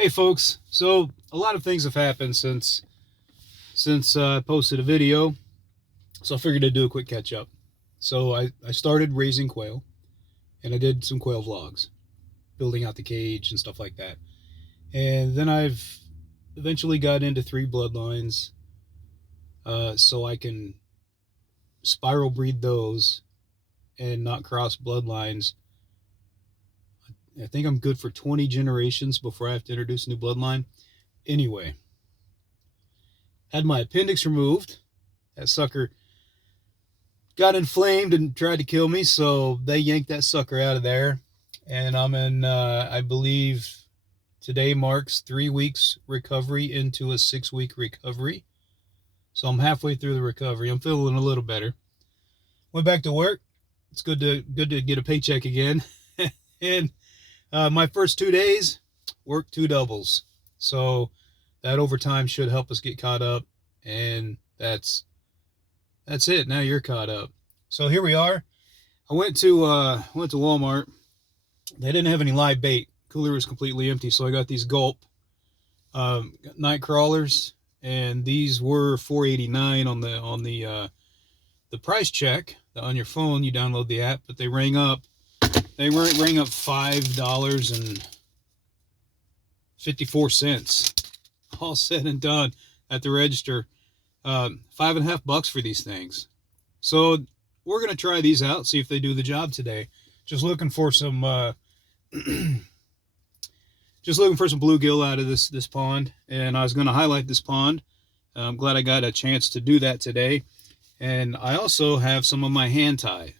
Hey folks, so a lot of things have happened since I posted a video, so I figured I'd do a quick catch up. So I started raising quail, and I did some quail vlogs, building out the cage and stuff like that. And then I've eventually got into 3 bloodlines, so I can spiral breed those and not cross bloodlines. I think I'm good for 20 generations before I have to introduce a new bloodline. Anyway, had my appendix removed. That sucker got inflamed and tried to kill me, so they yanked that sucker out of there. And I'm in, I believe today marks 3 weeks recovery into a 6-week recovery. So I'm halfway through the recovery. I'm feeling a little better. Went back to work. It's good to get a paycheck again. And my first 2 days, worked 2 doubles. So that overtime should help us get caught up. And that's it. Now you're caught up. So here we are. I went to Walmart. They didn't have any live bait. Cooler was completely empty, so I got these gulp night crawlers, and these were $4.89 on the price check on your phone. You download the app, but they rang up. They rang up $5.54, all said and done at the register. $5.50 for these things. So we're gonna try these out, see if they do the job today. Just looking for some bluegill out of this pond, and I was gonna highlight this pond. I'm glad I got a chance to do that today. And I also have some of my hand tie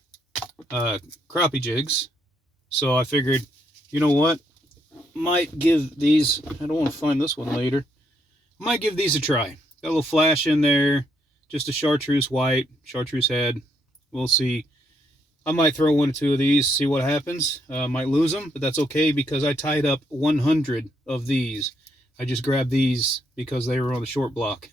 crappie jigs, so I figured, you know what, might give these, I don't want to find this one later, might give these a try. Got a little flash in there, just a chartreuse white, chartreuse head. We'll see. I might throw 1 or 2 of these, see what happens. Might lose them, but that's okay because I tied up 100 of these. I just grabbed these because they were on the short block.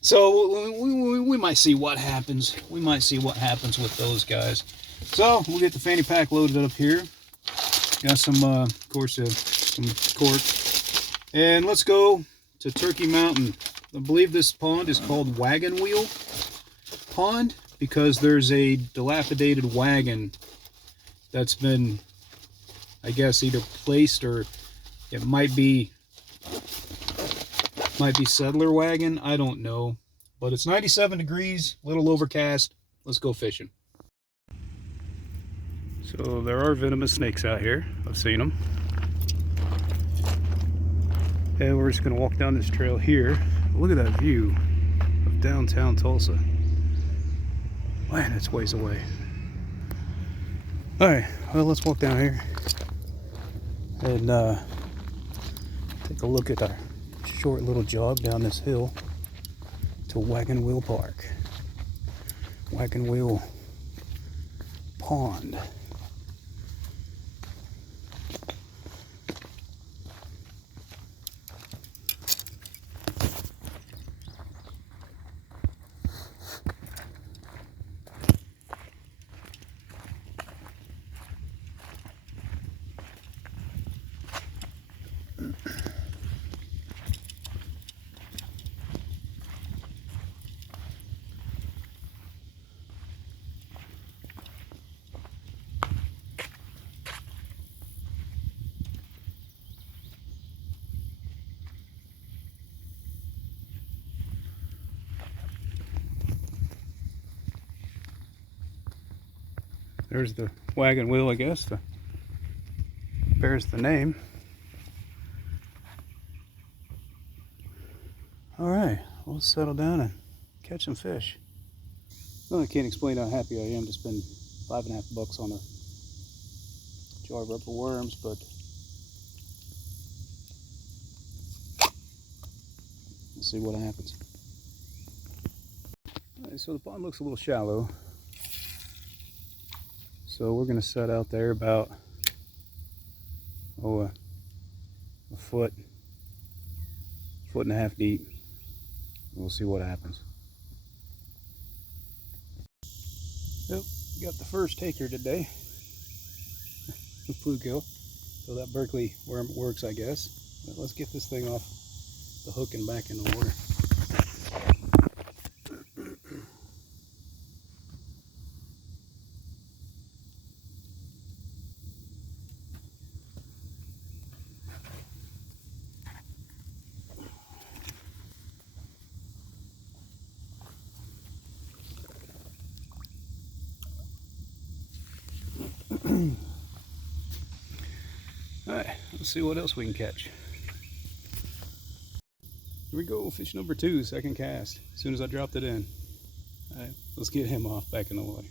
So we might see what happens. We might see what happens with those guys. So we'll get the fanny pack loaded up here. Got some, of course, some cork. And let's go to Turkey Mountain. I believe this pond is called Wagon Wheel Pond because there's a dilapidated wagon that's been, I guess, either placed or it might be settler wagon. I don't know. But it's 97 degrees, a little overcast. Let's go fishing. So there are venomous snakes out here. I've seen them. And we're just going to walk down this trail here. Look at that view of downtown Tulsa. Man, it's ways away. Alright, well, let's walk down here and take a look at our short little jog down this hill to Wagon Wheel Park. Wagon Wheel Pond. There's the wagon wheel, I guess. Bears the name. Alright, let's settle down and catch some fish. Well, I can't explain how happy I am to spend $5.50 on a jar of rubber worms, but let's see what happens. Alright, so the pond looks a little shallow. So we're going to set out there about, a foot and a half deep. We'll see what happens. Yep, got the first taker today. The bluegill. So that Berkeley worm works, I guess. But let's get this thing off the hook and back in the water. Alright, let's see what else we can catch. Here we go, fish number 2, second cast, as soon as I dropped it in. Alright, let's get him off back in the water.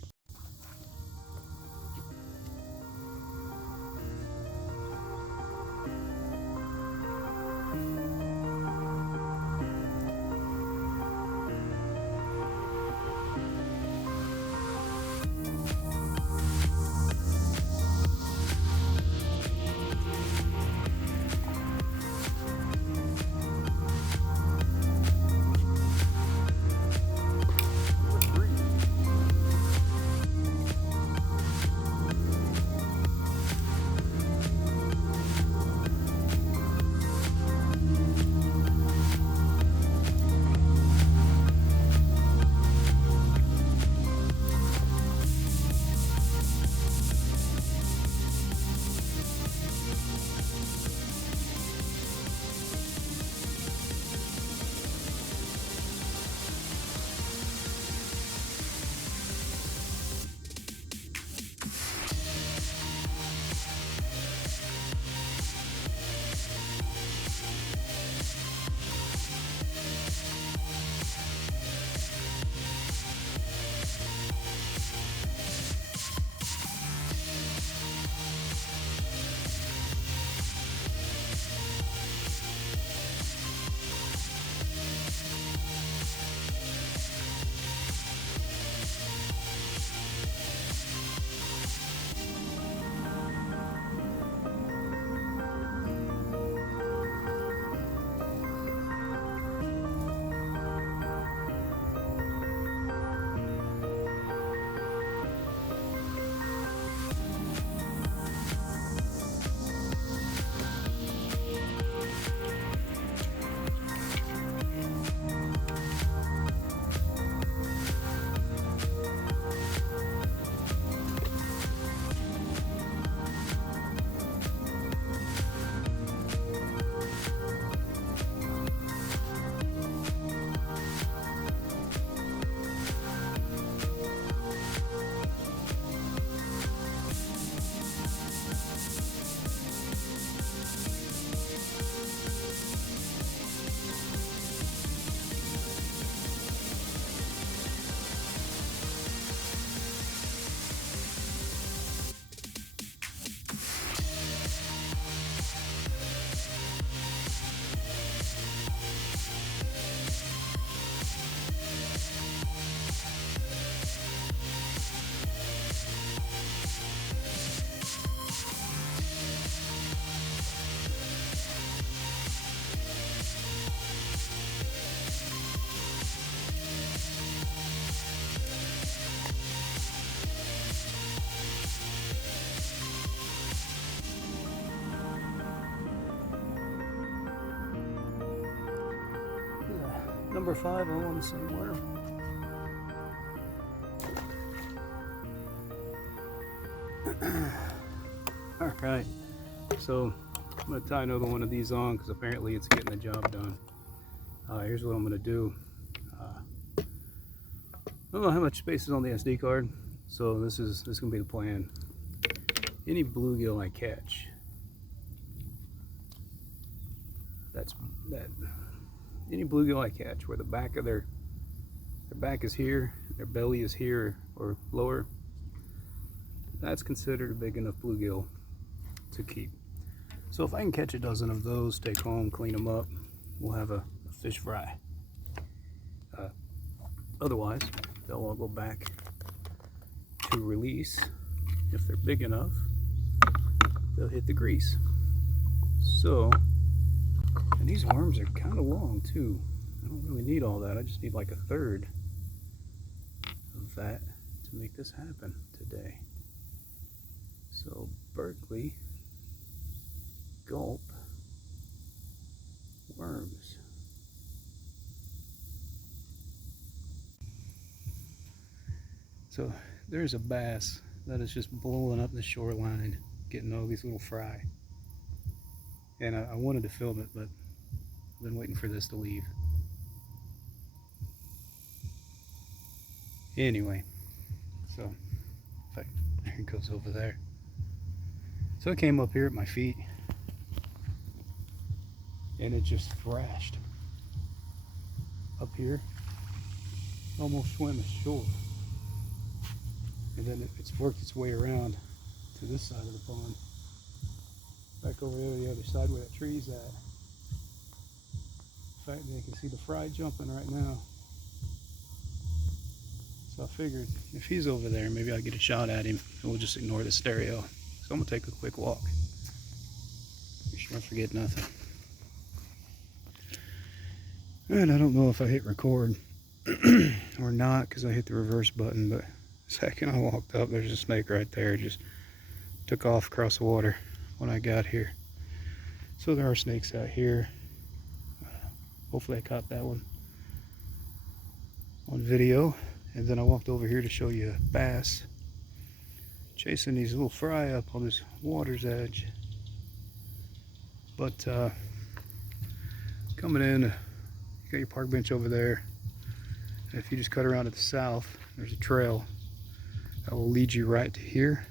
Number 5 on somewhere. Alright, so I'm going to tie another one of these on because apparently it's getting the job done. Here's what I'm going to do. I don't know how much space is on the SD card, so this is going to be the plan. Any bluegill I catch, any bluegill I catch where the back of their back is here, their belly is here or lower, that's considered a big enough bluegill to keep. So if I can catch a dozen of those, take home, clean them up, we'll have a fish fry. Otherwise, they'll all go back to release. If they're big enough, they'll hit the grease. So, and these worms are kind of long too. I don't really need all that. I just need like 1/3 of that to make this happen today. So Berkeley, gulp, worms. So there's a bass that is just blowing up the shoreline, getting all these little fry. And I wanted to film it, but I've been waiting for this to leave. Anyway, so in fact, there it goes over there. So it came up here at my feet, and it just thrashed up here, almost swam ashore. And then it's worked its way around to this side of the pond, back over there to the other side where that tree's at. In fact, they can see the fry jumping right now. So I figured if he's over there, maybe I'll get a shot at him, and we'll just ignore the stereo. So I'm gonna take a quick walk. Make sure I forget nothing. And I don't know if I hit record or not, because I hit the reverse button, but the second I walked up, there's a snake right there. It just took off across the water when I got here. So there are snakes out here. Hopefully I caught that one on video. And then I walked over here to show you a bass chasing these little fry up on this water's edge. But coming in, you got your park bench over there. And if you just cut around to the south, there's a trail that will lead you right to here.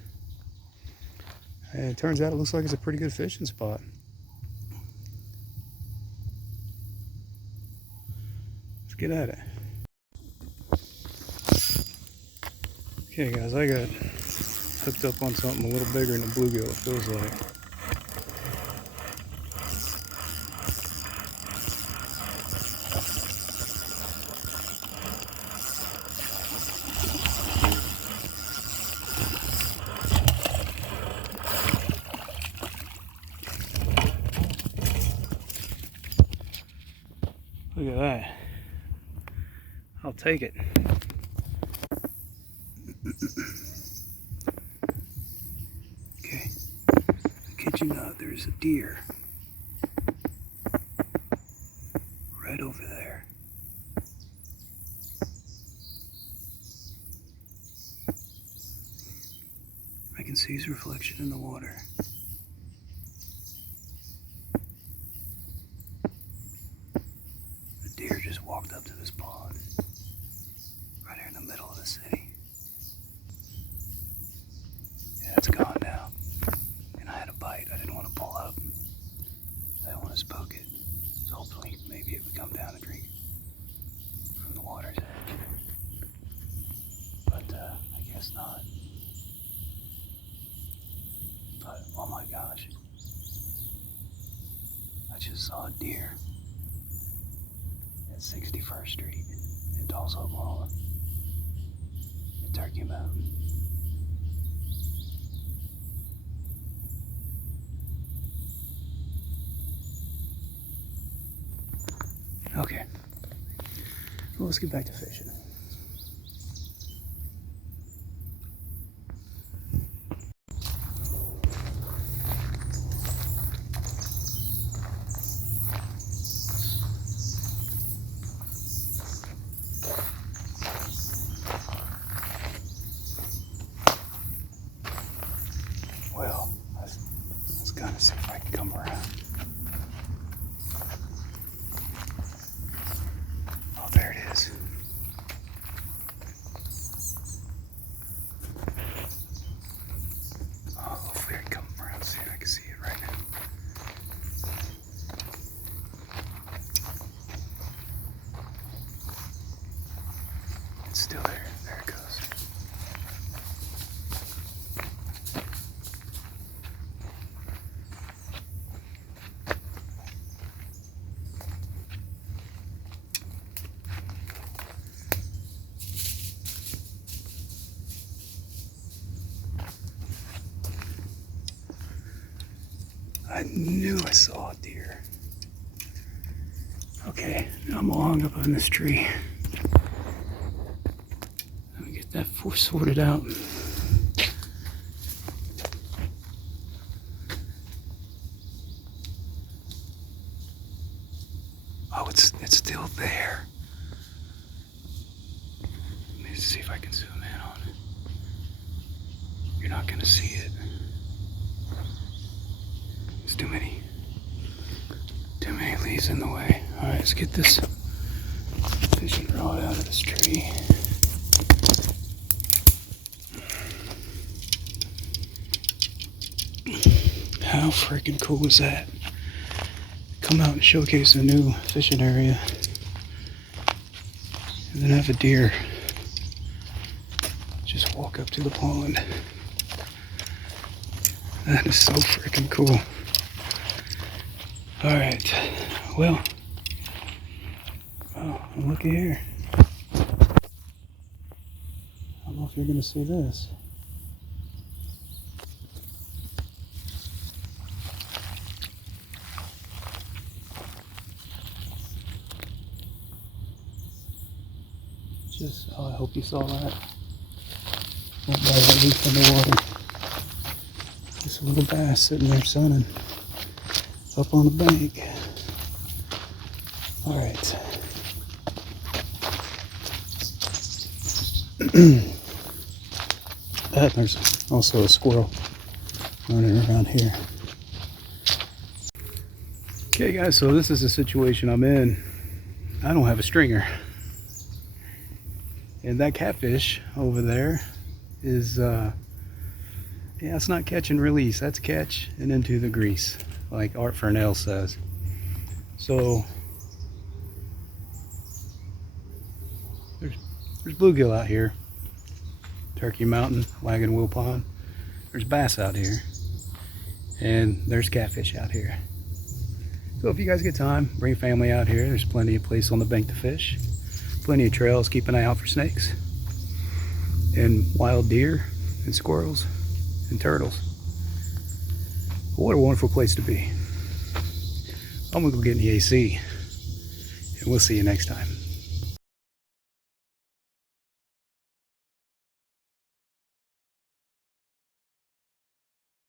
And it turns out it looks like it's a pretty good fishing spot. Let's get at it. Okay guys, I got hooked up on something a little bigger than a bluegill, it feels like. Look at that. I'll take it. Okay, I kid you not, there's a deer right over there. I can see his reflection in the water. The deer just walked up to this pond right here in the middle of the city. Yeah, it's gone now. And I had a bite. I didn't want to pull up. I didn't want to spook it. So hopefully, maybe it would come down and drink from the water's edge. But I guess not. But oh my gosh, I just saw a deer at 61st Street in Tulsa, Oklahoma, at Turkey Mountain. Okay, well, let's get back to fishing. Well, let's kind of see if I can come around. Oh, there it is. Oh, hopefully I can come around so I can see it right now. It's still there. There it goes. I knew I saw a deer. Okay, now I'm all hung up on this tree. Let me get that sorted out. Oh, it's still there. Let me see if I can zoom in on it. You're not gonna see it. There's too many leaves in the way. All right, let's get this fishing rod out of this tree. How freaking cool is that? Come out and showcase a new fishing area, and then have a deer just walk up to the pond. That is so freaking cool. All right, well, oh, looky here. I don't know if you're gonna see this. Just, oh, I hope you saw that. Right by that leaf in the water. Just a little bass sitting there sunning up on the bank. All right. There's also a squirrel running around here. Okay guys, so this is the situation I'm in. I don't have a stringer. And that catfish over there is, yeah, it's not catch and release. That's catch and into the grease, like Art Fernell says. So, there's bluegill out here. Turkey Mountain, Wagon Wheel Pond. There's bass out here. And there's catfish out here. So if you guys get time, bring family out here. There's plenty of place on the bank to fish. Plenty of trails. Keep an eye out for snakes and wild deer and squirrels and turtles. What a wonderful place to be. I'm gonna go get in the AC, and we'll see you next time.